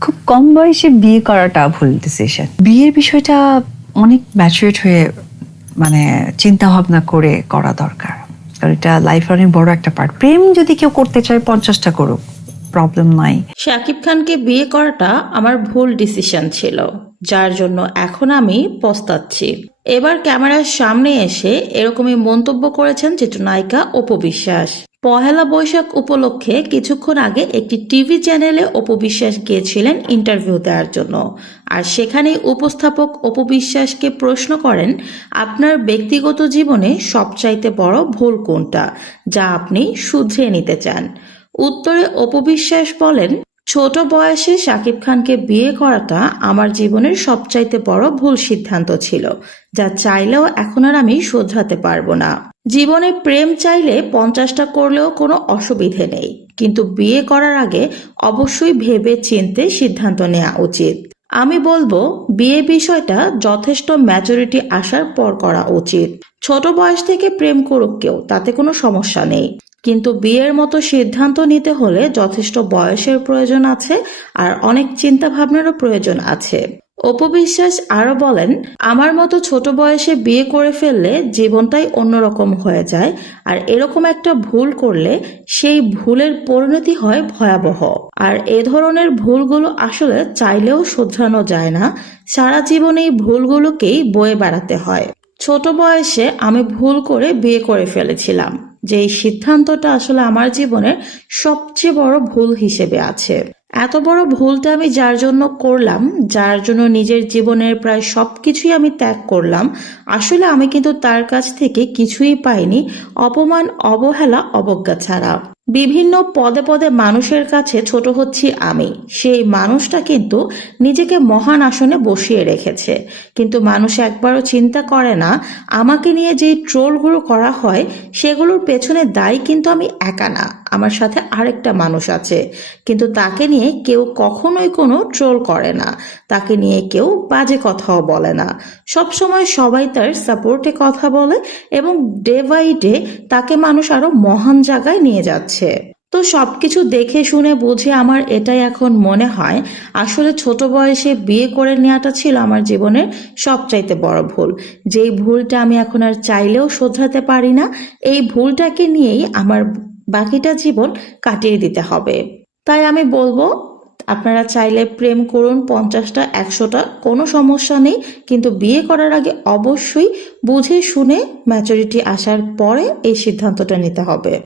খুব কম বয়সে বিয়ে করাটা ভুল ডিসিশন। বিয়ের বিষয়টা অনেক ম্যাচুরেট হয়ে মানে চিন্তা ভাবনা করে করা দরকার, কারণ এটা লাইফের অনেক বড় একটা পার্ট। প্রেম যদি কেউ করতে চায় 50টা করুক, প্রবলেম নাই। শাকিব খানকে বিয়ে করাটা আমার ভুল ডিসিশন ছিল, যার জন্য এখন আমি পস্তাচ্ছি। এবার ক্যামেরার সামনে এসে এরকমই মন্তব্য করেছেন চিত্রনায়িকা অপু বিশ্বাস। পহেলা বৈশাখ উপলক্ষে কিছুক্ষণ আগে একটি টিভি চ্যানেলে অপু বিশ্বাস গিয়েছিলেন ইন্টারভিউ দেওয়ার জন্য। আর সেখানে উপস্থাপক অপু বিশ্বাসকে প্রশ্ন করেন, আপনার ব্যক্তিগত জীবনে সবচাইতে বড় ভুল কোনটা, যা আপনি শুধরে নিতে চান। উত্তরে অপু বিশ্বাস বলেন, ছোট বয়সে শাকিব খানকে বিয়ে করাটা আমার জীবনের সবচাইতে বড় ভুল সিদ্ধান্ত ছিল, যা চাইলেও এখন আর আমি শোধরাতে পারবো না। জীবনে প্রেম চাইলে 50টা করলেও কোনো অসুবিধে নেই, কিন্তু বিয়ে করার আগে অবশ্যই ভেবে চিন্তে সিদ্ধান্ত নেওয়া উচিত। আমি বলবো বিয়ে বিষয়টা যথেষ্ট ম্যাচুরিটি আসার পর করা উচিত। ছোট বয়স থেকে প্রেম করুক কেউ, তাতে কোনো সমস্যা নেই, কিন্তু বিয়ের মতো সিদ্ধান্ত নিতে হলে যথেষ্ট বয়সের প্রয়োজন আছে, আর অনেক চিন্তা ভাবনারও প্রয়োজন আছে। অপু বিশ্বাস আরো বলেন, আমার মতো ছোট বয়সে বিয়ে করে ফেললে জীবনটাই অন্যরকম হয়ে যায়, আর এরকম একটা ভুল করলে সেই ভুলের পরিণতি হয় ভয়াবহ। আর এ ধরনের ভুলগুলো আসলে চাইলেও শোধরানো যায় না, সারা জীবন এই ভুলগুলোকেই বয়ে বেড়াতে হয়। ছোট বয়সে আমি ভুল করে বিয়ে করে ফেলেছিলাম, যে এই সিদ্ধান্তটা আসলে আমার জীবনের সবচেয়ে বড় ভুল হিসেবে আছে। এত বড় ভুলটা আমি যার জন্য করলাম, যার জন্য নিজের জীবনের প্রায় সবকিছুই আমি ত্যাগ করলাম, আসলে আমি কিন্তু তার কাছ থেকে কিছুই পাইনি, অপমান, অবহেলা, অবজ্ঞা ছাড়া। বিভিন্ন পদে পদে মানুষের কাছে ছোট হচ্ছি আমি, সেই মানুষটা কিন্তু নিজেকে মহান আসনে বসিয়ে রেখেছে, কিন্তু মানুষ একবারও চিন্তা করে না আমাকে নিয়ে যেই ট্রোলগুলো করা হয় সেগুলোর পেছনে দায়ী কিন্তু আমি একা না, আমার সাথে আরেকটা মানুষ আছে, কিন্তু তাকে নিয়ে কেউ কখনোই কোনো ট্রোল করে না, তাকে নিয়ে কেউ বাজে কথাও বলে না। সবসময় সবাই তার সাপোর্টে কথা বলে এবং ডে বাই ডে তাকে মানুষ আরো মহান জায়গায় নিয়ে যাচ্ছে। তো সবকিছু দেখে শুনে বুঝে আমার এটাই এখন মনে হয়, আসলে ছোট বয়সে বিয়ে করে নেওয়াটা ছিল আমার জীবনের সবচাইতে বড় ভুল, যেই ভুলটা আমি এখন আর চাইলেও শোধরাতে পারি না। এই ভুলটাকে নিয়েই আমার বাকিটা জীবন কাটিয়ে দিতে হবে। তাই আমি বলবো, আপনারা চাইলে প্রেম করুন 50টা 100টা, কোনো সমস্যা নেই, কিন্তু বিয়ে করার আগে অবশ্যই বুঝে শুনে ম্যাচুরিটি আসার পরে এই সিদ্ধান্তটা নিতে হবে।